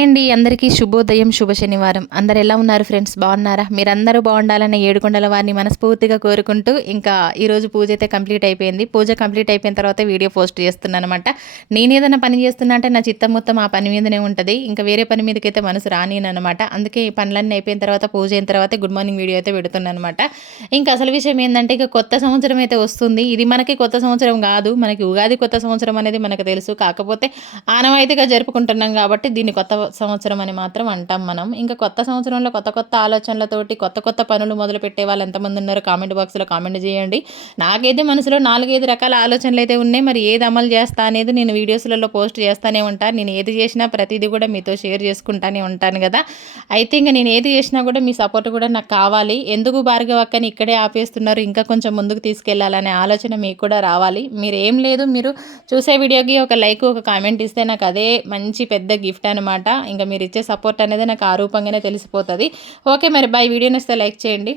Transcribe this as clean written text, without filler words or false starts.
Hi అండి, అందరికీ శుభోదయం, శుభ శనివారం. అందరు ఎలా ఉన్నారు ఫ్రెండ్స్? బాగున్నారా? మీరందరూ బాగుండాలని ఏడుకొండల వారిని మనస్ఫూర్తిగా కోరుకుంటూ ఇంకా ఈరోజు పూజ అయితే కంప్లీట్ అయిపోయింది. పూజ కంప్లీట్ అయిపోయిన తర్వాత వీడియో పోస్ట్ చేస్తున్నాను అనమాట. నేను ఏదైనా పని చేస్తున్నా అంటే నా చిత్తం మొత్తం ఆ పని మీదనే ఉంటుంది. ఇంకా వేరే పని మీదకైతే మనసు రానినమాట. అందుకే ఈ పనులన్నీ అయిపోయిన తర్వాత పూజ అయిన తర్వాత గుడ్ మార్నింగ్ వీడియో అయితే పెడుతున్నాను అనమాట. ఇంకా అసలు విషయం ఏంటంటే ఇక కొత్త సంవత్సరం అయితే వస్తుంది. ఇది మనకి కొత్త సంవత్సరం కాదు, మనకి ఉగాది కొత్త సంవత్సరం అనేది మనకు తెలుసు. కాకపోతే ఆనవాయితీగా జరుపుకుంటున్నాం కాబట్టి దీన్ని కొత్త సంవత్సరం అని మాత్రం అంటాం మనం. ఇంకా కొత్త సంవత్సరంలో కొత్త కొత్త ఆలోచనలతోటి కొత్త కొత్త పనులు మొదలు పెట్టే వాళ్ళు ఎంతమంది ఉన్నారో కామెంట్ బాక్స్లో కామెంట్ చేయండి. నాకైతే మనసులో 4-5 రకాల ఆలోచనలు అయితే ఉన్నాయి. మరి ఏది అమలు చేస్తా అనేది నేను వీడియోస్లలో పోస్ట్ చేస్తూనే ఉంటాను. నేను ఏది చేసినా ప్రతిదీ కూడా మీతో షేర్ చేసుకుంటానే ఉంటాను కదా. అయితే ఇంకా నేను ఏది చేసినా కూడా మీ సపోర్ట్ కూడా నాకు కావాలి. ఎందుకు భార్గవ అక్కని ఇక్కడే ఆపేస్తున్నారు, ఇంకా కొంచెం ముందుకు తీసుకెళ్లాలనే ఆలోచన మీకు కూడా రావాలి. మీరు ఏం లేదు, మీరు చూసే వీడియోకి ఒక లైక్ ఒక కామెంట్ ఇస్తే నాకు అదే మంచి పెద్ద గిఫ్ట్ అనమాట. ఇంకా మీరు ఇచ్చే సపోర్ట్ అనేది నాకు ఆ రూపంగానే తెలిసిపోతుంది. ఓకే, మరి బై. వీడియో నచ్చితే లైక్ చేయండి.